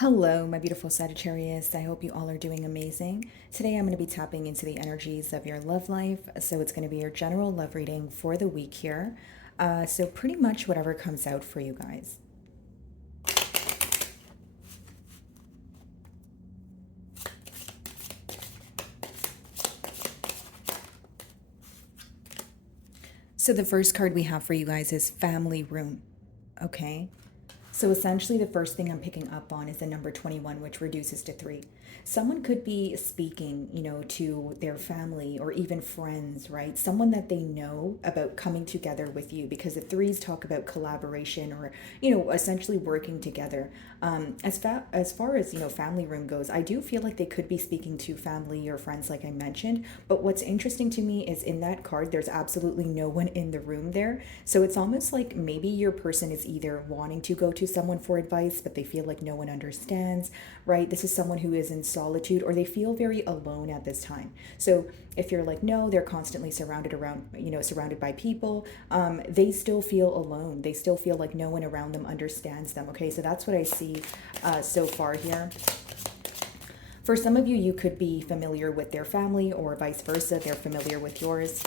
Hello, my beautiful Sagittarius. I hope you all are doing amazing. Today I'm going to be tapping into the energies of your love life. So it's going to be your general love reading for the week here. So pretty much whatever comes out for you guys. So the first card we have for you guys is Family Room. Okay. So essentially, the first thing I'm picking up on is the number 21, which reduces to 3. Someone could be speaking, to their family or even friends, right? Someone that they know about coming together with you, because the threes talk about collaboration or, essentially working together. As far as, family room goes, I do feel like they could be speaking to family or friends, like I mentioned. But what's interesting to me is in that card, there's absolutely no one in the room there. So it's almost like maybe your person is either wanting to go to someone for advice, but they feel like no one understands, right? This is someone who is in solitude or they feel very alone at this time. So if you're like, no, they're constantly surrounded by people, they still feel alone. They still feel like no one around them understands them. Okay, so that's what I see so far here. For some of you, you could be familiar with their family or vice versa. They're familiar with yours.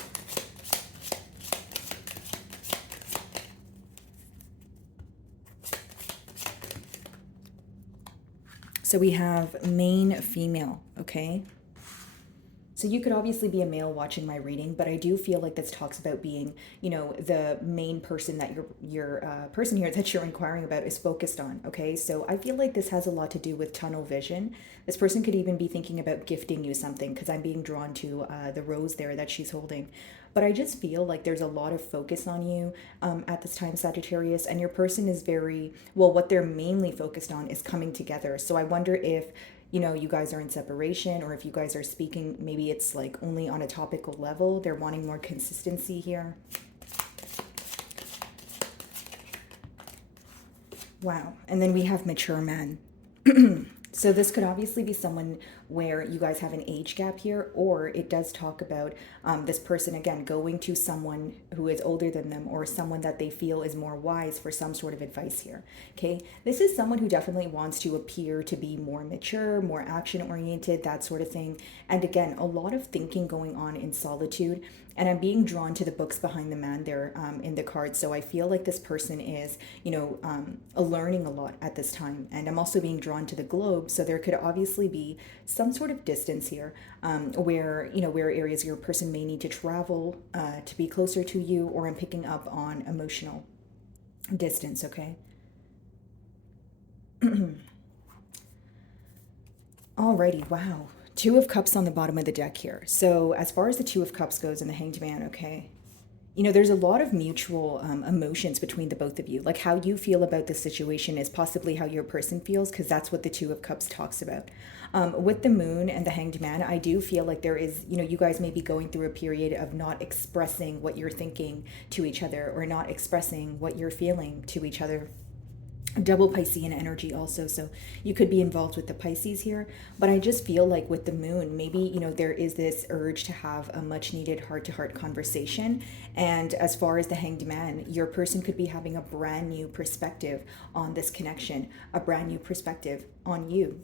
So we have main female, okay? So you could obviously be a male watching my reading, but I do feel like this talks about being, the main person that your person here that you're inquiring about is focused on. Okay, so I feel like this has a lot to do with tunnel vision. This person could even be thinking about gifting you something because I'm being drawn to the rose there that she's holding. But I just feel like there's a lot of focus on you at this time, Sagittarius, and your person is very well. What they're mainly focused on is coming together. So I wonder if you guys are in separation or if you guys are speaking, maybe it's like only on a topical level. They're wanting more consistency here. Wow. And then we have mature man. So this could obviously be someone where you guys have an age gap here, or it does talk about this person again going to someone who is older than them or someone that they feel is more wise for some sort of advice here. Okay, this is someone who definitely wants to appear to be more mature, more action oriented, that sort of thing. And again, a lot of thinking going on in solitude. And I'm being drawn to the books behind the man there in the card. So I feel like this person is, learning a lot at this time. And I'm also being drawn to the globe. So there could obviously be some sort of distance here where areas your person may need to travel to be closer to you, or I'm picking up on emotional distance, okay? Alrighty, wow. Two of Cups on the bottom of the deck here. So as far as the Two of Cups goes and the Hanged Man, okay, there's a lot of mutual emotions between the both of you. Like how you feel about this situation is possibly how your person feels, because that's what the Two of Cups talks about. With the Moon and the Hanged Man, I do feel like there is, you guys may be going through a period of not expressing what you're thinking to each other or not expressing what you're feeling to each other. Double Piscean energy also, so you could be involved with the Pisces here. But I just feel like with the moon, maybe there is this urge to have a much needed heart-to-heart conversation. And as far as the Hanged Man, your person could be having a brand new perspective on this connection, a brand new perspective on you.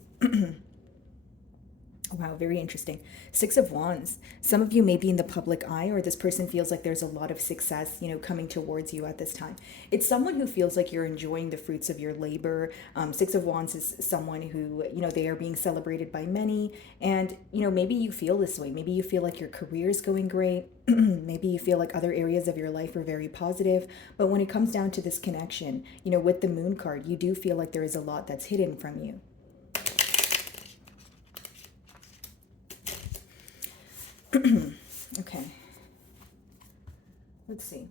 Wow, very interesting. Six of Wands. Some of you may be in the public eye, or this person feels like there's a lot of success, coming towards you at this time. It's someone who feels like you're enjoying the fruits of your labor. Six of Wands is someone who, they are being celebrated by many. And, maybe you feel this way. Maybe you feel like your career is going great. Maybe you feel like other areas of your life are very positive. But when it comes down to this connection, with the Moon card, you do feel like there is a lot that's hidden from you. Okay. Let's see.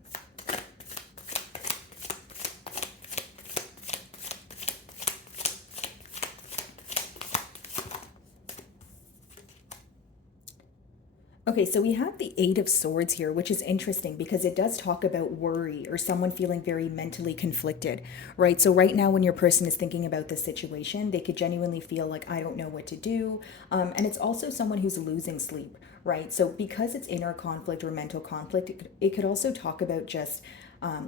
Okay, so we have the Eight of Swords here, which is interesting because it does talk about worry or someone feeling very mentally conflicted, right? So right now when your person is thinking about this situation, they could genuinely feel like, I don't know what to do. And it's also someone who's losing sleep, right? So because it's inner conflict or mental conflict, it could also talk about just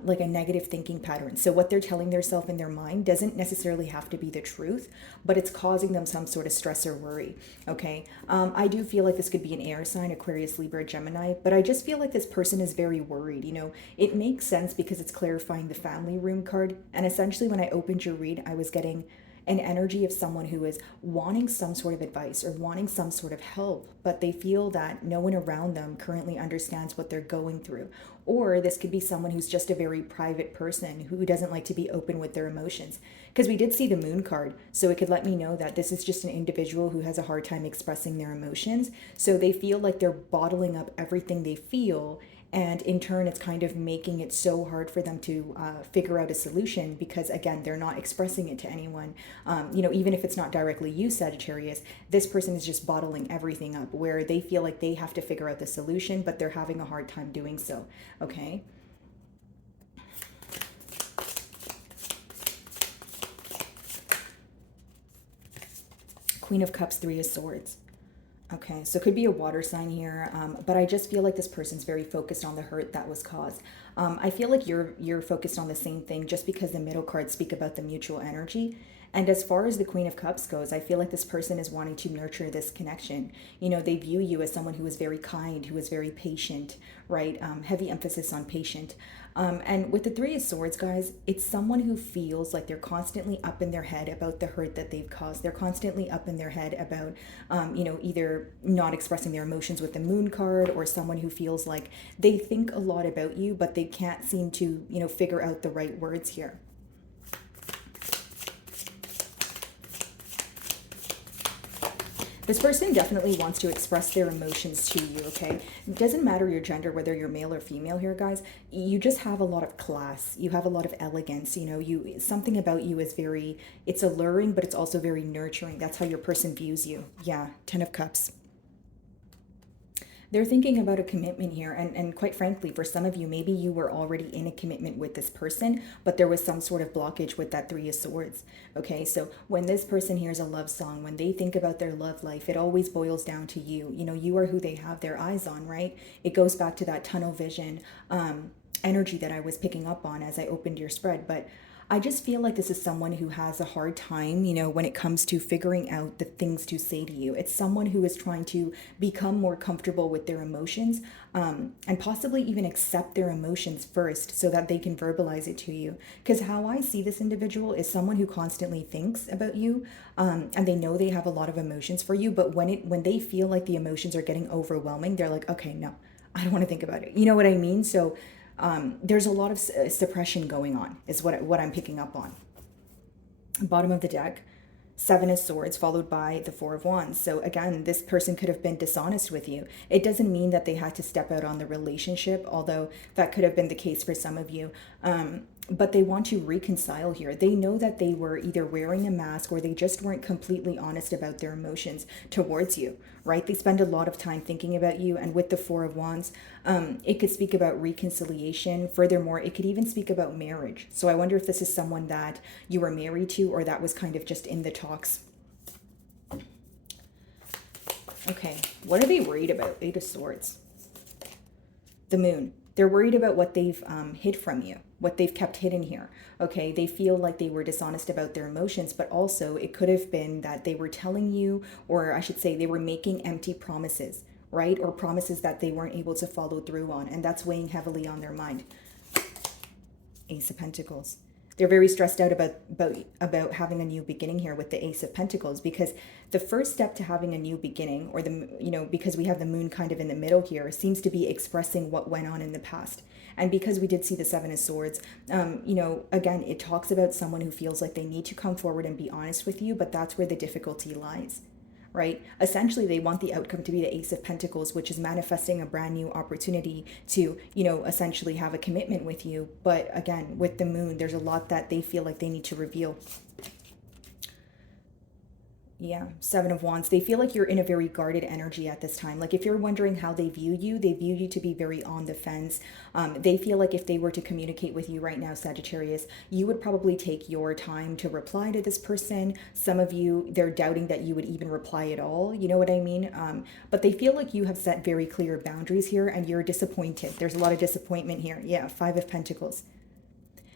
like a negative thinking pattern. So what they're telling themselves in their mind doesn't necessarily have to be the truth, but it's causing them some sort of stress or worry. Okay. I do feel like this could be an air sign, Aquarius, Libra, Gemini, but I just feel like this person is very worried. It makes sense because it's clarifying the family room card. And essentially when I opened your read, I was getting an energy of someone who is wanting some sort of advice or wanting some sort of help, but they feel that no one around them currently understands what they're going through. Or this could be someone who's just a very private person who doesn't like to be open with their emotions. Because we did see the moon card, so it could let me know that this is just an individual who has a hard time expressing their emotions. So they feel like they're bottling up everything they feel, and in turn it's kind of making it so hard for them to figure out a solution, because again, they're not expressing it to anyone. Even if it's not directly you, Sagittarius, this person is just bottling everything up where they feel like they have to figure out the solution, but they're having a hard time doing so. Okay. Queen of Cups, Three of Swords. Okay, so it could be a water sign here, but I just feel like this person's very focused on the hurt that was caused. I feel like you're focused on the same thing, just because the middle cards speak about the mutual energy. And as far as the Queen of Cups goes, I feel like this person is wanting to nurture this connection. They view you as someone who is very kind, who is very patient, right? Heavy emphasis on patient. And with the Three of Swords, guys, it's someone who feels like they're constantly up in their head about the hurt that they've caused. They're constantly up in their head about, either not expressing their emotions with the moon card, or someone who feels like they think a lot about you, but they can't seem to, figure out the right words here. This person definitely wants to express their emotions to you, okay? It doesn't matter your gender, whether you're male or female here, guys. You just have a lot of class. You have a lot of elegance. Something about you is it's alluring, but it's also very nurturing. That's how your person views you. Yeah, Ten of Cups. They're thinking about a commitment here, and quite frankly, for some of you, maybe you were already in a commitment with this person, but there was some sort of blockage with that Three of Swords. Okay, so when this person hears a love song, when they think about their love life, it always boils down to you. You are who they have their eyes on, right? It goes back to that tunnel vision energy that I was picking up on as I opened your spread. But I just feel like this is someone who has a hard time, when it comes to figuring out the things to say to you. It's someone who is trying to become more comfortable with their emotions, and possibly even accept their emotions first so that they can verbalize it to you. Because how I see this individual is someone who constantly thinks about you, and they know they have a lot of emotions for you, but when they feel like the emotions are getting overwhelming, they're like, okay, no, I don't want to think about it. You know what I mean? So there's a lot of suppression going on, is what I'm picking up on. Bottom of the deck, Seven of Swords followed by the Four of Wands. So again, this person could have been dishonest with you. It doesn't mean that they had to step out on the relationship, although that could have been the case for some of you. But they want to reconcile here. They know that they were either wearing a mask, or they just weren't completely honest about their emotions towards you, right? They spend a lot of time thinking about you. And with the Four of Wands, it could speak about reconciliation. Furthermore, it could even speak about marriage. So I wonder if this is someone that you were married to, or that was kind of just in the talks. Okay, what are they worried about? Eight of Swords. The Moon. They're worried about what they've hid from you, what they've kept hidden here. Okay, they feel like they were dishonest about their emotions, but also it could have been that they were telling you, or I should say they were making empty promises, right? Or promises that they weren't able to follow through on, and that's weighing heavily on their mind. Ace of Pentacles. They're very stressed out about having a new beginning here with the Ace of Pentacles, because the first step to having a new beginning, or because we have the Moon kind of in the middle here, seems to be expressing what went on in the past. And because we did see the Seven of Swords, again, it talks about someone who feels like they need to come forward and be honest with you, but that's where the difficulty lies. Right? Essentially, they want the outcome to be the Ace of Pentacles, which is manifesting a brand new opportunity to, essentially have a commitment with you. But again, with the Moon, there's a lot that they feel like they need to reveal. Yeah, Seven of Wands. They feel like you're in a very guarded energy at this time. Like if you're wondering how they view you to be very on the fence. They feel like if they were to communicate with you right now, Sagittarius, you would probably take your time to reply to this person. Some of you, they're doubting that you would even reply at all. You know what I mean? But they feel like you have set very clear boundaries here and you're disappointed. There's a lot of disappointment here. Yeah, Five of Pentacles.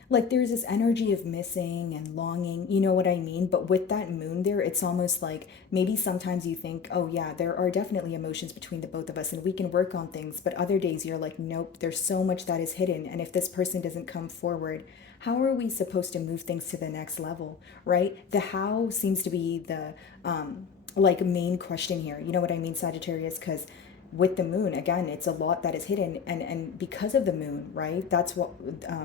Like there's this energy of missing and longing, you know what I mean? But with that moon there, it's almost like maybe sometimes you think, oh yeah, there are definitely emotions between the both of us and we can work on things. But other days you're like, nope, there's so much that is hidden. And if this person doesn't come forward, how are we supposed to move things to the next level, right? The how seems to be the like main question here. You know what I mean, Sagittarius? Because with the moon again, it's a lot that is hidden, and because of the moon, right, that's what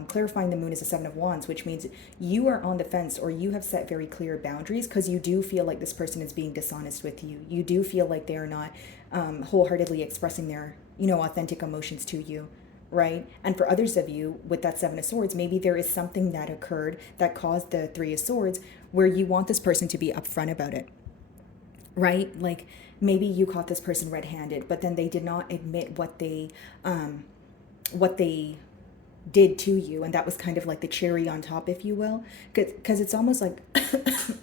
clarifying the moon is a Seven of Wands, which means you are on the fence or you have set very clear boundaries because you do feel like this person is being dishonest with you. You do feel like they are not wholeheartedly expressing their, you know, authentic emotions to you, right? And for others of you with that Seven of Swords, maybe there is something that occurred that caused the Three of Swords where you want this person to be upfront about it, right? Like maybe you caught this person red-handed, but then they did not admit what they did to you, and that was kind of like the cherry on top, if you will, because it's almost like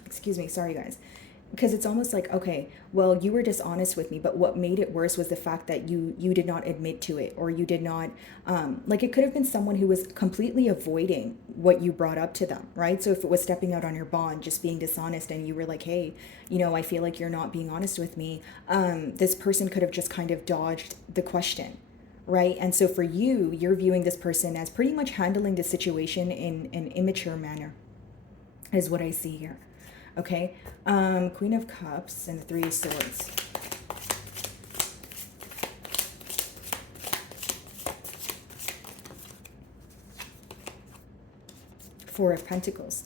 excuse me, sorry guys, because it's almost like, okay, well, you were dishonest with me, but what made it worse was the fact that you did not admit to it, or you did not like it could have been someone who was completely avoiding what you brought up to them, right? So if it was stepping out on your bond, just being dishonest, and you were like, hey, you know, I feel like you're not being honest with me, this person could have just kind of dodged the question, right? And so for you, you're viewing this person as pretty much handling the situation in an immature manner, is what I see here. Okay, Queen of Cups and the Three of Swords. Four of Pentacles.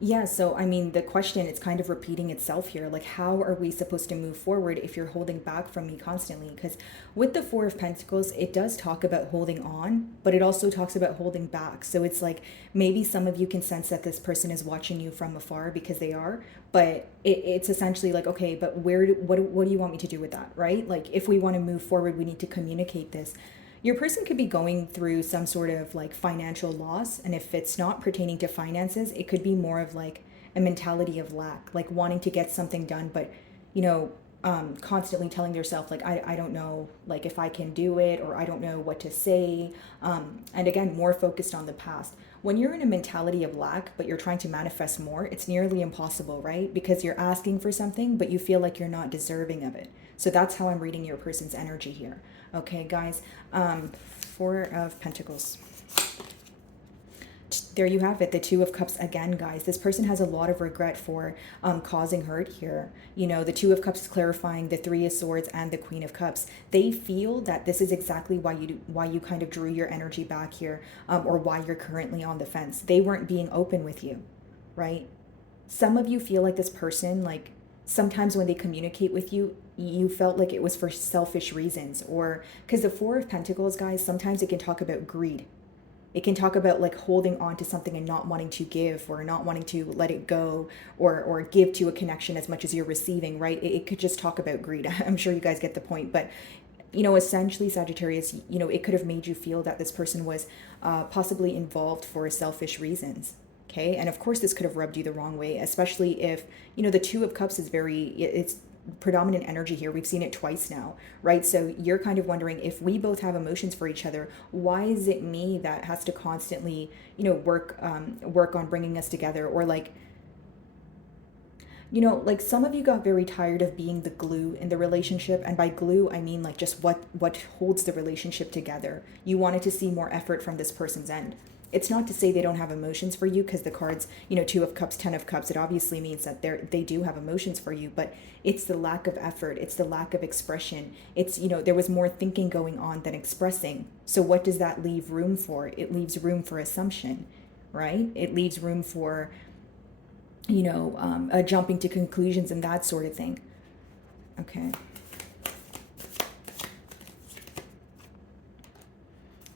Yeah, so I mean, the question, it's kind of repeating itself here. Like, how are we supposed to move forward if you're holding back from me constantly? Because with the Four of Pentacles, it does talk about holding on, but it also talks about holding back. So it's like maybe some of you can sense that this person is watching you from afar, because they are, but it's essentially like, okay, but what do you want me to do with that, right? Like, if we want to move forward, we need to communicate this. Your person could be going through some sort of like financial loss, and if it's not pertaining to finances, it could be more of like a mentality of lack, like wanting to get something done, but you know, constantly telling yourself like, I don't know, like if I can do it, or I don't know what to say, and again, more focused on the past. When you're in a mentality of lack but you're trying to manifest more, it's nearly impossible, right? Because you're asking for something but you feel like you're not deserving of it. So that's how I'm reading your person's energy here. Okay, guys. Four of Pentacles. There you have it, the Two of Cups again, guys. This person has a lot of regret for causing hurt here. You know, the Two of Cups is clarifying the Three of Swords and the Queen of Cups. They feel that this is exactly why you kind of drew your energy back here, or why you're currently on the fence. They weren't being open with you, right? Some of you feel like this person, like sometimes when they communicate with you, you felt like it was for selfish reasons, or because the Four of Pentacles, guys, sometimes it can talk about greed. It can talk about like holding on to something and not wanting to give, or not wanting to let it go, or give to a connection as much as you're receiving, right? It could just talk about greed. I'm sure you guys get the point. But you know, essentially, Sagittarius, you know, it could have made you feel that this person was possibly involved for selfish reasons. Okay, and of course this could have rubbed you the wrong way, especially if, you know, the Two of Cups is it's predominant energy here. We've seen it twice now, right? So you're kind of wondering, if we both have emotions for each other, why is it me that has to constantly, you know, work on bringing us together? Or like, you know, like some of you got very tired of being the glue in the relationship, and by glue I mean like just what holds the relationship together. You wanted to see more effort from this person's end. It's not to say they don't have emotions for you, because the cards, you know, Two of Cups, Ten of Cups, it obviously means that they do have emotions for you, but it's the lack of effort, it's the lack of expression. It's, you know, there was more thinking going on than expressing. So what does that leave room for? It leaves room for assumption, right? It leaves room for, you know, jumping to conclusions and that sort of thing. Okay.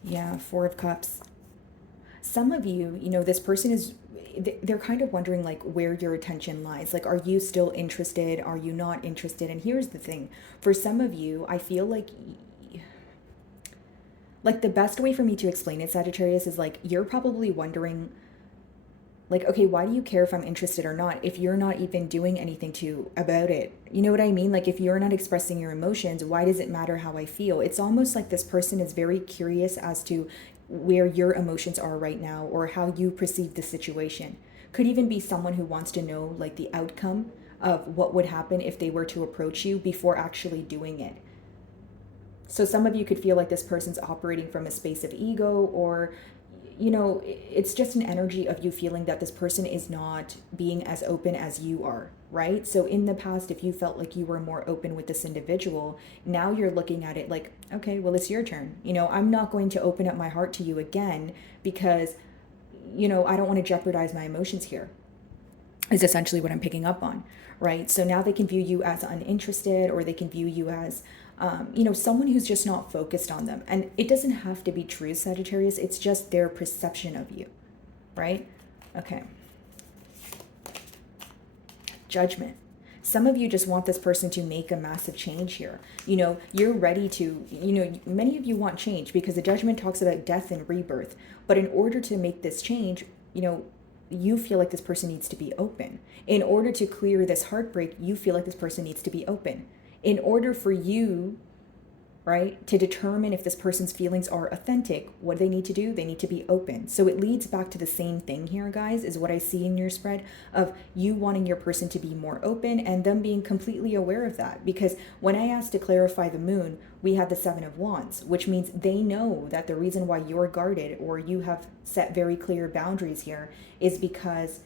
Yeah, Four of Cups. Some of you, you know, this person is, they're kind of wondering like where your attention lies. Like, are you still interested? Are you not interested? And here's the thing. For some of you, I feel like the best way for me to explain it, Sagittarius, is like you're probably wondering like, okay, why do you care if I'm interested or not if you're not even doing anything to about it? You know what I mean? Like, if you're not expressing your emotions, why does it matter how I feel? It's almost like this person is very curious as to where your emotions are right now or how you perceive the situation. Could even be someone who wants to know like the outcome of what would happen if they were to approach you before actually doing it. So some of you could feel like this person's operating from a space of ego, or it's just an energy of you feeling that this person is not being as open as you are, right? So in the past, if you felt like you were more open with this individual, now you're looking at it like, okay, well, it's your turn. I'm not going to open up my heart to you again because, I don't want to jeopardize my emotions here, is essentially what I'm picking up on, right? So now they can view you as uninterested, or they can view you as someone who's just not focused on them. And it doesn't have to be true, Sagittarius. It's just their perception of you, right? Okay. Judgment. Some of you just want this person to make a massive change here. You're ready to, many of you want change because the Judgment talks about death and rebirth. But in order to make this change, you feel like this person needs to be open. In order to clear this heartbreak, you feel like this person needs to be open. In order for you, right, to determine if this person's feelings are authentic, what do they need to do? They need to be open. So it leads back to the same thing here, guys, is what I see in your spread of you wanting your person to be more open and them being completely aware of that. Because when I asked to clarify the moon, we had the Seven of Wands, which means they know that the reason why you're guarded or you have set very clear boundaries here is because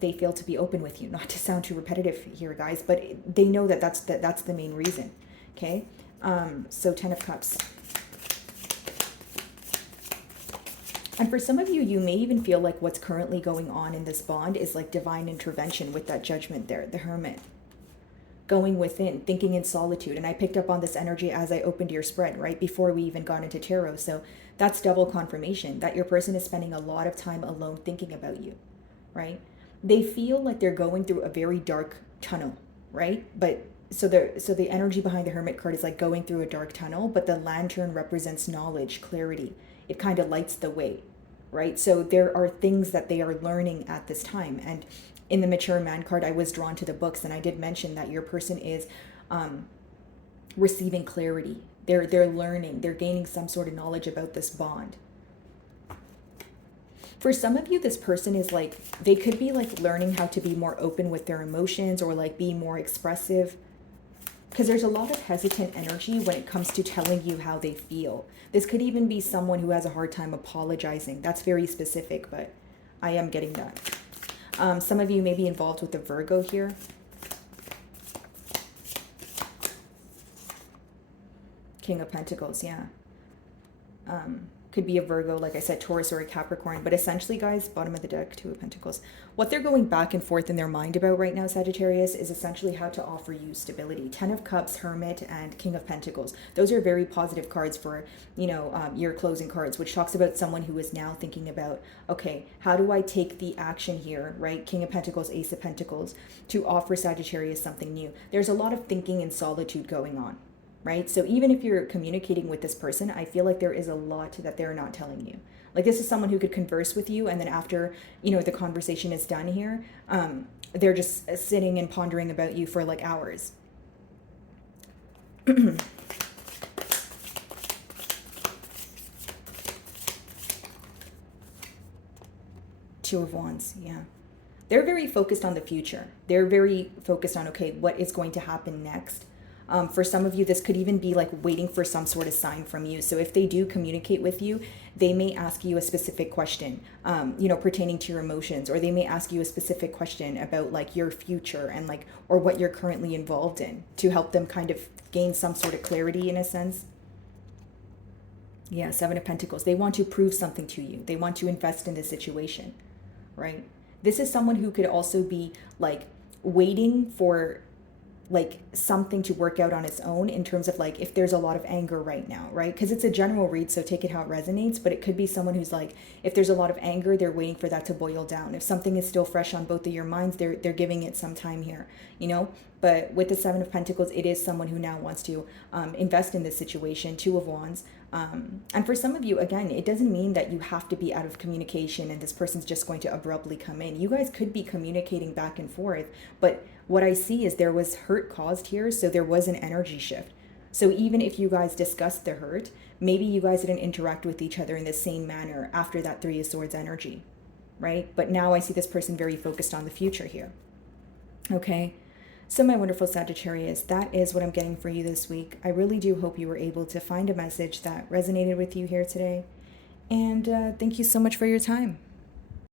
they fail to be open with you. Not to sound too repetitive here, guys, but they know that that's the main reason. Okay. So 10 of Cups. And for some of you, you may even feel like what's currently going on in this bond is like divine intervention with that Judgment there, the Hermit. Going within, thinking in solitude. And I picked up on this energy as I opened your spread, right before we even got into tarot. So that's double confirmation that your person is spending a lot of time alone thinking about you, right? They feel like they're going through a very dark tunnel, right? But so the energy behind the Hermit card is like going through a dark tunnel, but the lantern represents knowledge, clarity. It kind of lights the way, right? So there are things that they are learning at this time. And in the Mature Man card, I was drawn to the books, and I did mention that your person is receiving clarity. They're learning, they're gaining some sort of knowledge about this bond. For some of you, this person is like, they could be like learning how to be more open with their emotions or like be more expressive. Because there's a lot of hesitant energy when it comes to telling you how they feel. This could even be someone who has a hard time apologizing. That's very specific, but I am getting that. Some of you may be involved with the Virgo here. King of Pentacles, yeah. Could be a Virgo, like I said, Taurus or a Capricorn. But essentially, guys, bottom of the deck, Two of Pentacles. What they're going back and forth in their mind about right now, Sagittarius, is essentially how to offer you stability. 10 of Cups, Hermit, and King of Pentacles. Those are very positive cards for, your closing cards, which talks about someone who is now thinking about, okay, how do I take the action here, right? King of Pentacles, Ace of Pentacles, to offer Sagittarius something new. There's a lot of thinking and solitude going on. Right? So even if you're communicating with this person, I feel like there is a lot that they're not telling you. Like this is someone who could converse with you, and then after, the conversation is done here, they're just sitting and pondering about you for like hours. Two of Wands, yeah. They're very focused on the future. They're very focused on, okay, what is going to happen next? For some of you, this could even be like waiting for some sort of sign from you. So if they do communicate with you, they may ask you a specific question, pertaining to your emotions, or they may ask you a specific question about like your future and like, or what you're currently involved in to help them kind of gain some sort of clarity in a sense. Yeah, Seven of Pentacles. They want to prove something to you. They want to invest in the situation, right? This is someone who could also be like waiting for like something to work out on its own in terms of like if there's a lot of anger right now, right? Because it's a general read, so take it how it resonates, but it could be someone who's like, if there's a lot of anger, they're waiting for that to boil down. If something is still fresh on both of your minds, they're giving it some time here, you know? But with the Seven of Pentacles, it is someone who now wants to invest in this situation. Two of Wands. And for some of you, again, it doesn't mean that you have to be out of communication and this person's just going to abruptly come in. You guys could be communicating back and forth, but what I see is there was hurt caused here, so there was an energy shift. So even if you guys discussed the hurt, maybe you guys didn't interact with each other in the same manner after that Three of Swords energy, right? But now I see this person very focused on the future here. Okay. So my wonderful Sagittarius, that is what I'm getting for you this week. I really do hope you were able to find a message that resonated with you here today. And thank you so much for your time.